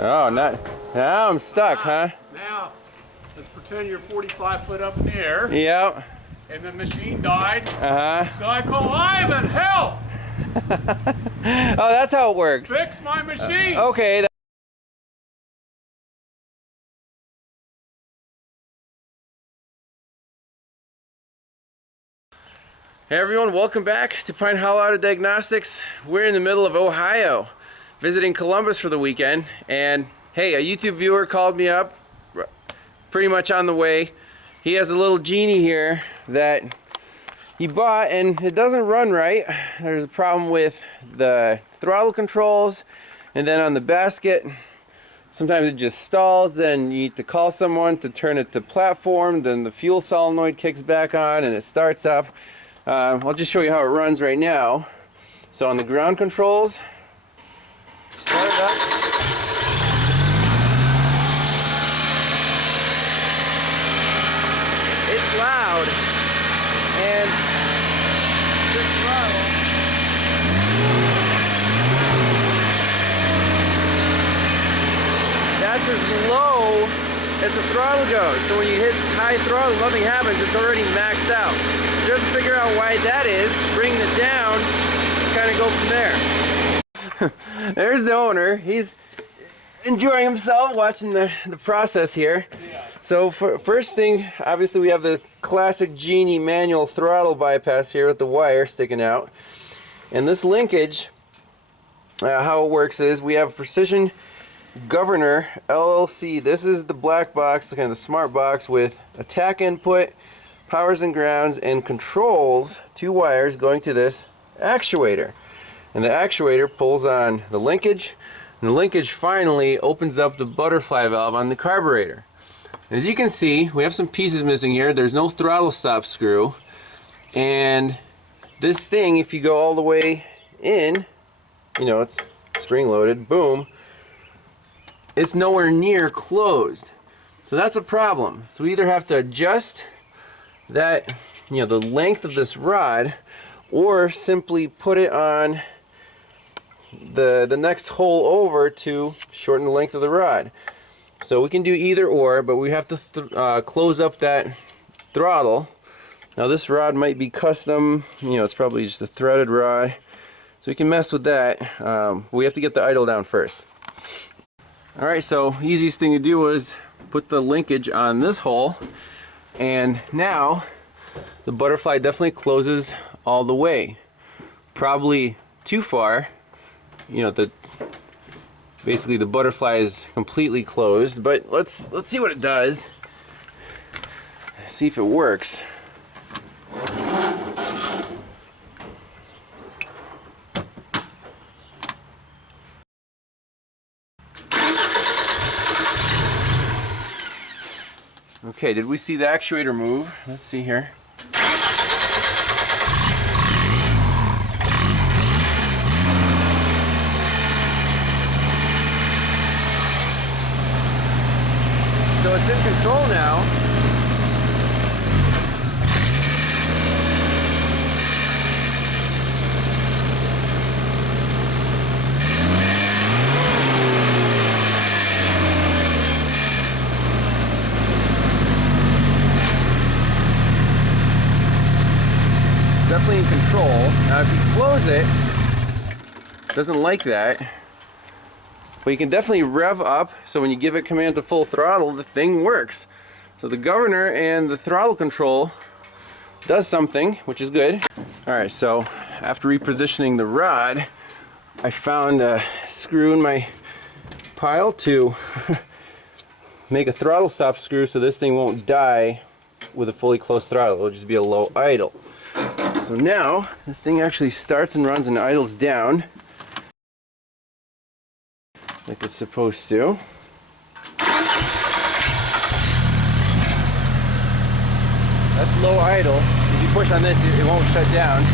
Oh, not now I'm stuck, huh? Now, let's pretend you're 45 foot up in the air. Yep. And the machine died. Uh-huh. So I call Ivan, help! Oh, that's how it works. Fix my machine! Okay. Hey everyone, welcome back to Pine Hollow Auto Diagnostics. We're in the middle of Ohio, visiting Columbus for the weekend, and hey, a YouTube viewer called me up, pretty much on the way. He has a little Genie here that he bought and it doesn't run right. There's a problem with the throttle controls, and then on the basket, sometimes it just stalls. Then you need to call someone to turn it to platform, then the fuel solenoid kicks back on and it starts up. I'll just show you how it runs right now. So on the ground controls, start it up. It's loud, and this throttle, that's as low as the throttle goes. So when you hit high throttle, nothing happens. It's already maxed out. Just to figure out why that is, bring it down, kind of go from there. There's the owner. He's enjoying himself watching the process here. Yes. So first thing, obviously we have the classic Genie manual throttle bypass here with the wire sticking out. And this linkage, how it works is we have Precision Governor LLC. This is the black box, kind of the smart box with a TAC input, powers and grounds, and controls, two wires going to this actuator. And the actuator pulls on the linkage, and the linkage finally opens up the butterfly valve on the carburetor. As you can see, we have some pieces missing here. There's no throttle stop screw, and this thing, if you go all the way in, you know, it's spring loaded, boom, it's nowhere near closed. So that's a problem. So we either have to adjust that, you know, the length of this rod, or simply put it on the next hole over to shorten the length of the rod. So we can do either or, but we have to close up that throttle. Now this rod might be custom, you know, it's probably just a threaded rod, so we can mess with that. We have to get the idle down first. Alright, so easiest thing to do is put the linkage on this hole, and now the butterfly definitely closes all the way. Probably too far, you know, basically the butterfly is completely closed, but let's see what it does. See if it works. Okay, did we see the actuator move? Let's see here. So it's in control now. Definitely in control. Now if you close it doesn't like that, but you can definitely rev up, so when you give it command to full throttle, the thing works. So the governor and the throttle control does something, which is good. Alright, so after repositioning the rod, I found a screw in my pile to make a throttle stop screw so this thing won't die with a fully closed throttle. It'll just be a low idle. So now the thing actually starts and runs and idles down like it's supposed to. That's low idle. If you push on this, it won't shut down.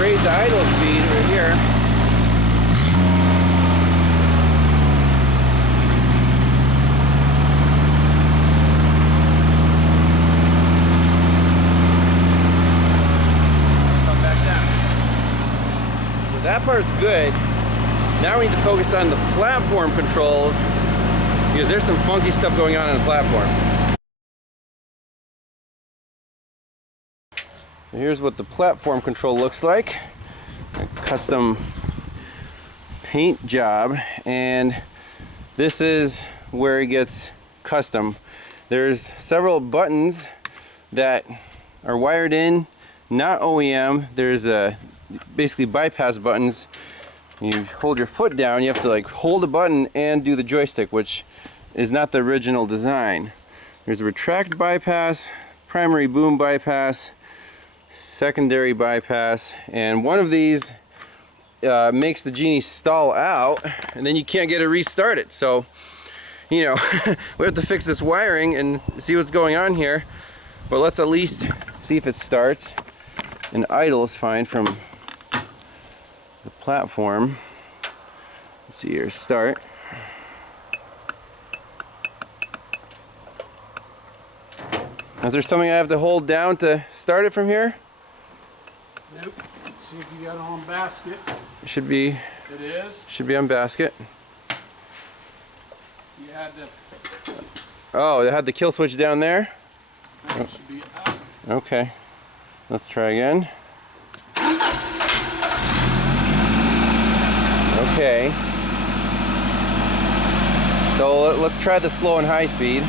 raise the idle speed right here. that part's good. Now we need to focus on the platform controls because there's some funky stuff going on the platform. So here's what the platform control looks like. A custom paint job, and this is where it gets custom. There's several buttons that are wired in, not OEM. There's basically bypass buttons. You hold your foot down, you have to like hold a button and do the joystick, which is not the original design. There's a retract bypass, primary boom bypass, secondary bypass, and one of these makes the Genie stall out, and then you can't get it restarted. So, you know, we have to fix this wiring and see what's going on here. But let's at least see if it starts. And idle is fine from the platform. Let's see here, start. Is there something I have to hold down to start it from here? Nope. Let's see if you got it on basket. It should be. It is. Should be on basket. You had to. Oh, they had the kill switch down there? That should be out. Okay. Let's try again. Okay. So let's try the slow and high speed.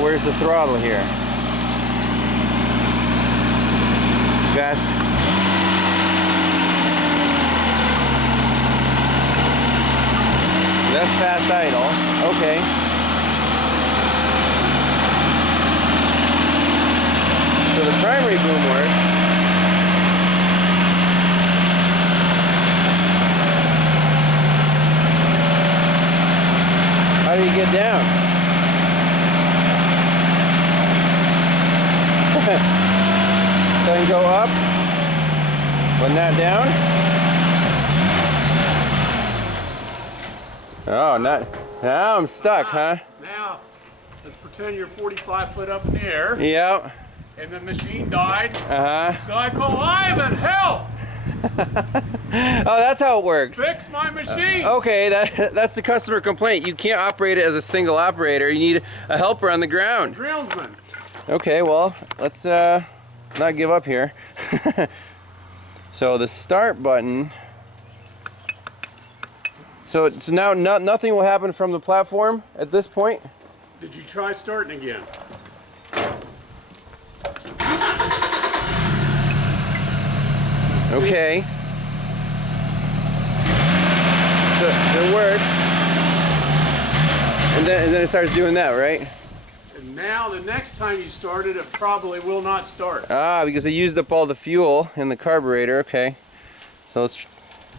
Where's the throttle here? Fast. That's fast idle. Okay. So the primary boom works. How do you get down? So I can go up, but not down. Oh, not. Now I'm stuck, huh? Now, let's pretend you're 45 foot up in the air. Yep. And the machine died. Uh-huh. So I call Ivan, help! Oh, that's how it works. Fix my machine! Okay, that's the customer complaint. You can't operate it as a single operator. You need a helper on the ground. Drillsman. Okay, well, let's not give up here. So the start button. So now nothing will happen from the platform at this point? Did you try starting again? Okay. So it works. And then it starts doing that, right? And now the next time you start it, it probably will not start. Ah, because they used up all the fuel in the carburetor. Okay. So let's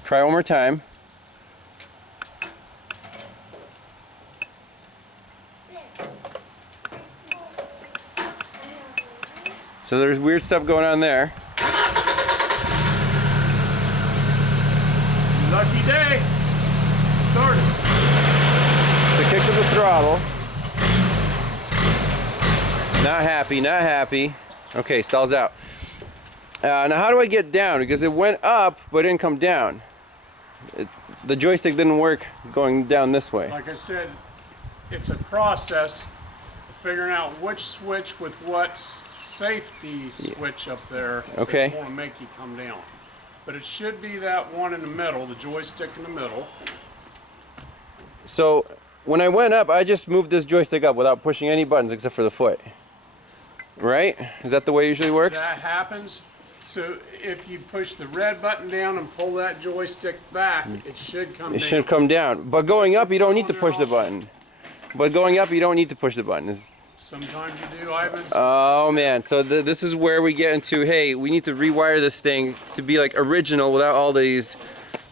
try one more time. So there's weird stuff going on there. Lucky day. It started. So kick to the throttle. Not happy, not happy. Okay, stalls out. Now how do I get down? Because it went up, but it didn't come down. The joystick didn't work going down this way. Like I said, it's a process of figuring out which switch with what safety switch up there Okay. they want to make you come down. But it should be that one in the middle, the joystick in the middle. So when I went up, I just moved this joystick up without pushing any buttons except for the foot. Right? Is that the way it usually works? That happens. So if you push the red button down and pull that joystick back, it should come down. It should come down. But going up, you don't need to push the button. But going up, you don't need to push the button. Sometimes you do, Ivan. Oh man, so this is where we get into, hey, we need to rewire this thing to be like original without all these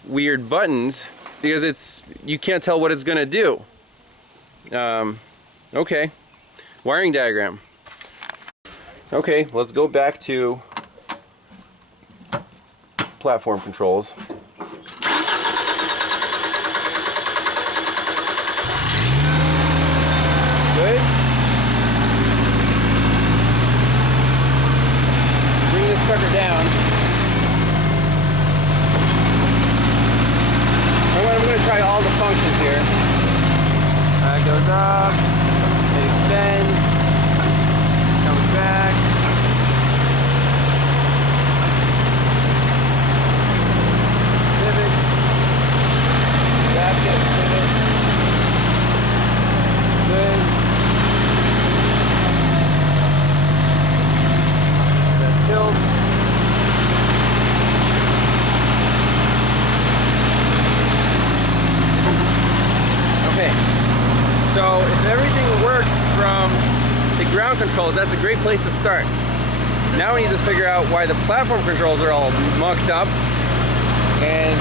weird buttons, because you can't tell what it's gonna do. Okay, wiring diagram. Okay, let's go back to platform controls. Good. Bring this sucker down. ground controls, that's a great place to start. Now we need to figure out why the platform controls are all mucked up, and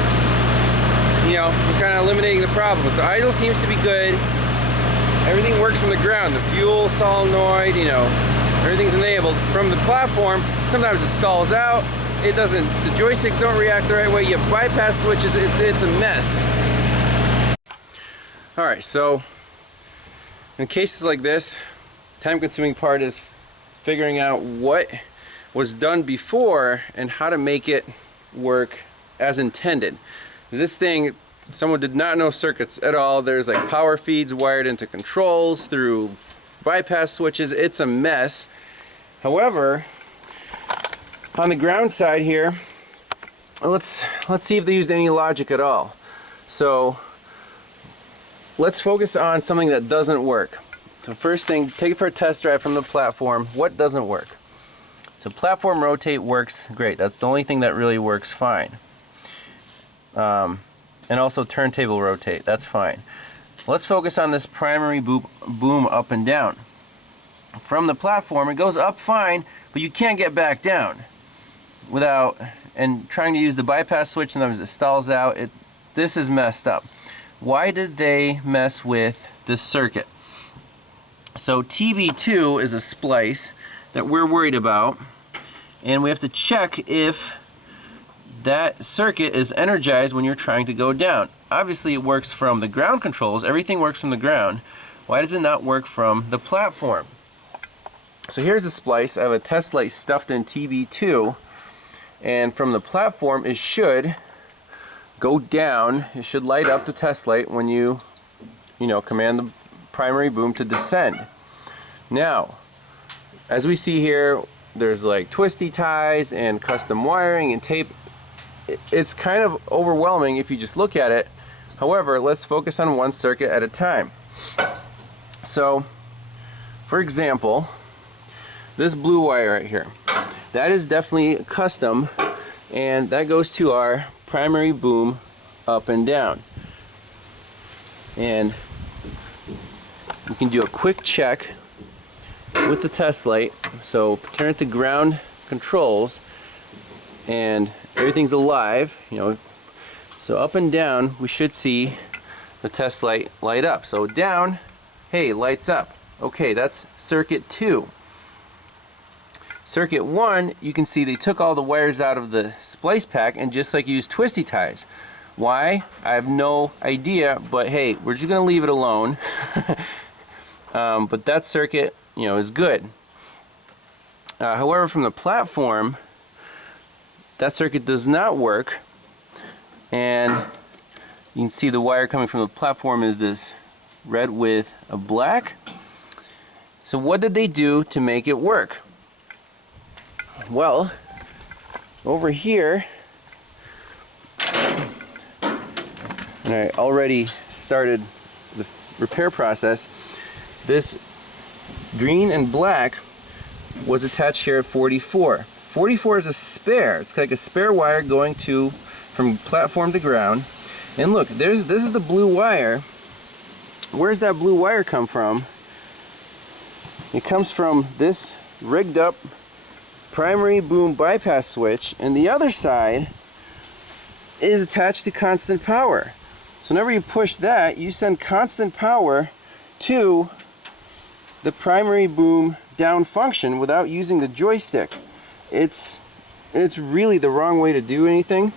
you know, we're kind of eliminating the problems. The idle seems to be good. Everything works from the ground. The fuel, solenoid, you know, everything's enabled. From the platform, sometimes it stalls out. It doesn't, the joysticks don't react the right way. You have bypass switches, it's a mess. Alright, so in cases like this, time-consuming part is figuring out what was done before and how to make it work as intended. This thing, someone did not know circuits at all. There's like power feeds wired into controls through bypass switches. It's a mess. However, on the ground side here, let's see if they used any logic at all. So let's focus on something that doesn't work. So first thing, take it for a test drive from the platform. What doesn't work? So platform rotate works great. That's the only thing that really works fine. And also turntable rotate, that's fine. Let's focus on this primary boom up and down. From the platform, it goes up fine, but you can't get back down without, and trying to use the bypass switch, sometimes it stalls out. This is messed up. Why did they mess with this circuit? So TB2 is a splice that we're worried about, and we have to check if that circuit is energized when you're trying to go down. Obviously it works from the ground controls, everything works from the ground. Why does it not work from the platform? So here's a splice. I have a test light stuffed in TB2, and from the platform it should go down. It should light up the test light when you command the primary boom to descend. Now, as we see here, there's like twisty ties and custom wiring and tape. It's kind of overwhelming if you just look at it. However, let's focus on one circuit at a time. So, for example, this blue wire right here, that is definitely custom, and that goes to our primary boom up and down. And we can do a quick check with the test light. So turn it to ground controls, and everything's alive, you know. So up and down, we should see the test light light up. So down, hey, lights up. Okay, that's circuit 2. Circuit 1, you can see they took all the wires out of the splice pack and just like used twisty ties. Why? I have no idea, but hey, we're just gonna leave it alone. But that circuit, you know, is good. However, from the platform, that circuit does not work, and you can see the wire coming from the platform is this red with a black. So what did they do to make it work? Well, over here, and I already started the repair process, this green and black was attached here at 44. 44 is a spare. It's like a spare wire going from platform to ground. And look, this is the blue wire. Where's that blue wire come from? It comes from this rigged up primary boom bypass switch, and the other side is attached to constant power. So whenever you push that, you send constant power to the primary boom down function without using the joystick. It's really the wrong way to do anything.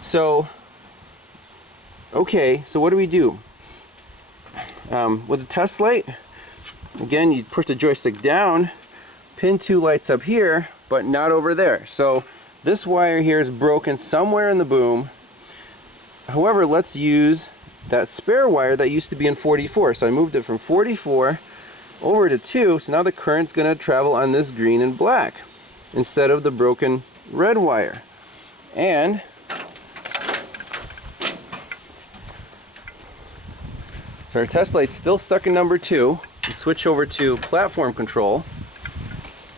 So okay, so what do we do? With the test light, again, you push the joystick down, pin 2 lights up here, but not over there. So this wire here is broken somewhere in the boom. However, let's use that spare wire that used to be in 44. So I moved it from 44 over to 2, so now the current's going to travel on this green and black instead of the broken red wire. And so our test light's still stuck in number 2. Let's switch over to platform control.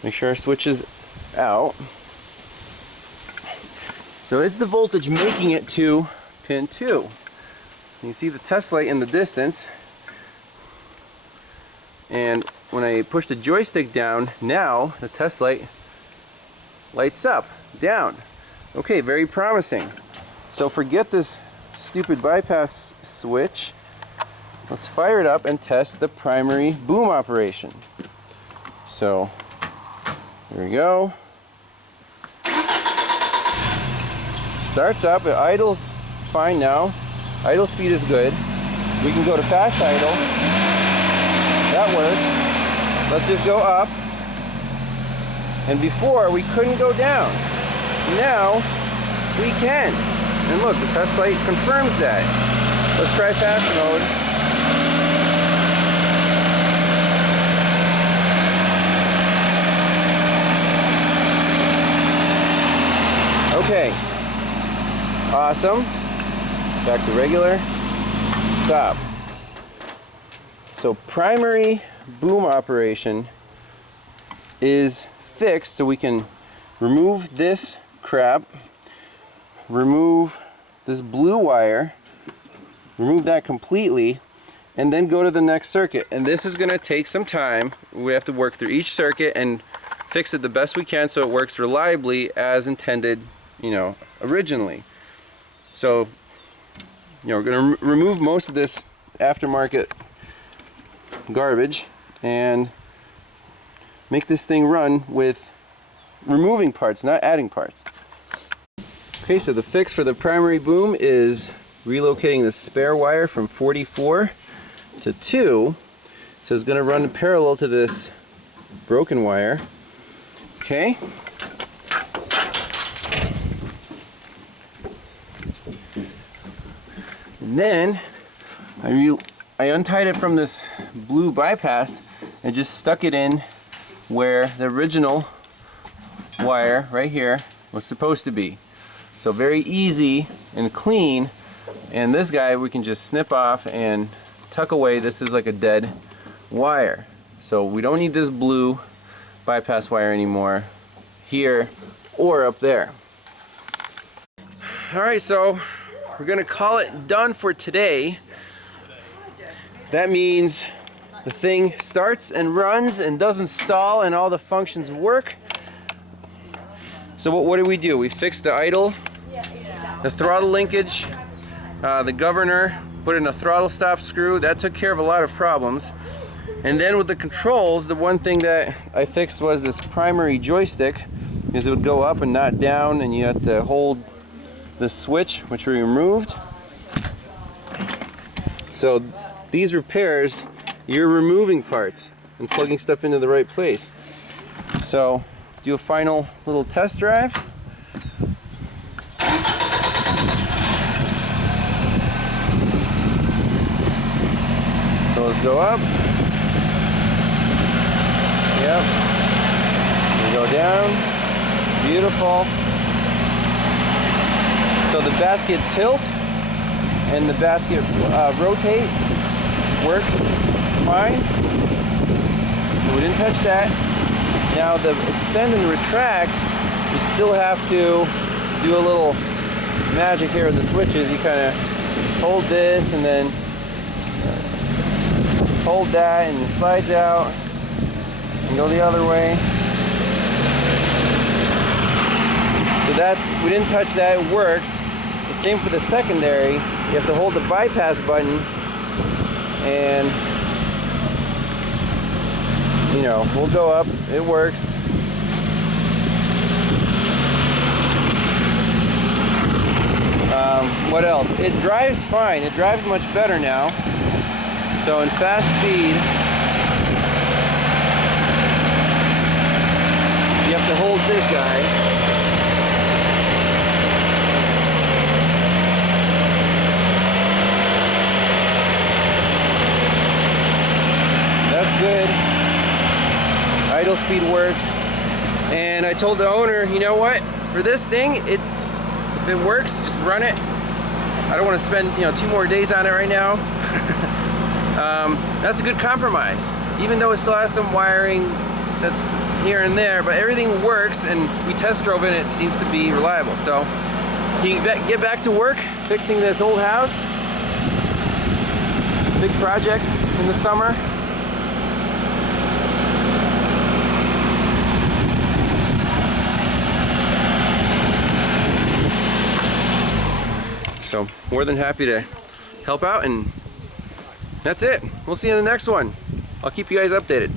Make sure our switch is out. So is the voltage making it to pin 2? You can see the test light in the distance, and when I push the joystick down, now the test light lights up, down. Okay, very promising. So forget this stupid bypass switch. Let's fire it up and test the primary boom operation. So, here we go. Starts up, it idles fine now. Idle speed is good. We can go to fast idle. That works. Let's just go up. And before, we couldn't go down. Now, we can. And look, the test light confirms that. Let's try fast mode. Okay. Awesome. Back to regular. Stop. So primary boom operation is fixed, so we can remove this crap, remove this blue wire, remove that completely, and then go to the next circuit. And this is going to take some time. We have to work through each circuit and fix it the best we can so it works reliably as intended, you know, originally. So, you know, we're going to remove most of this aftermarket garbage and make this thing run with removing parts, not adding parts. Okay, so the fix for the primary boom is relocating the spare wire from 44 to 2. So it's going to run parallel to this broken wire. Okay. And then I untied it from this blue bypass and just stuck it in where the original wire right here was supposed to be. So very easy and clean, and this guy we can just snip off and tuck away. This is like a dead wire, so we don't need this blue bypass wire anymore here or up there. Alright, so we're gonna call it done for today. That means the thing starts and runs and doesn't stall and all the functions work. So what do? We fixed the idle, the throttle linkage, the governor, put in a throttle stop screw. That took care of a lot of problems. And then with the controls, the one thing that I fixed was this primary joystick, because it would go up and not down, and you had to hold the switch, which we removed. So these repairs, you're removing parts and plugging stuff into the right place. So do a final little test drive. So let's go up. Yep. We go down. Beautiful. So the basket tilt and the basket rotate works fine. So we didn't touch that. Now the extend and retract, you still have to do a little magic here with the switches. You kind of hold this and then hold that and it slides out and go the other way. So that, we didn't touch that, it works. The same for the secondary. You have to hold the bypass button and, you know, we'll go up, it works. What else? It drives fine, it drives much better now. So in fast speed, you have to hold this guy. That's good. Idle speed works. And I told the owner, you know what? For this thing, if it works, just run it. I don't want to spend 2 more days on it right now. That's a good compromise. Even though it still has some wiring that's here and there, but everything works, and we test drove it and it seems to be reliable. So you can get back to work fixing this old house. Big project in the summer. So more than happy to help out, and that's it. We'll see you in the next one. I'll keep you guys updated.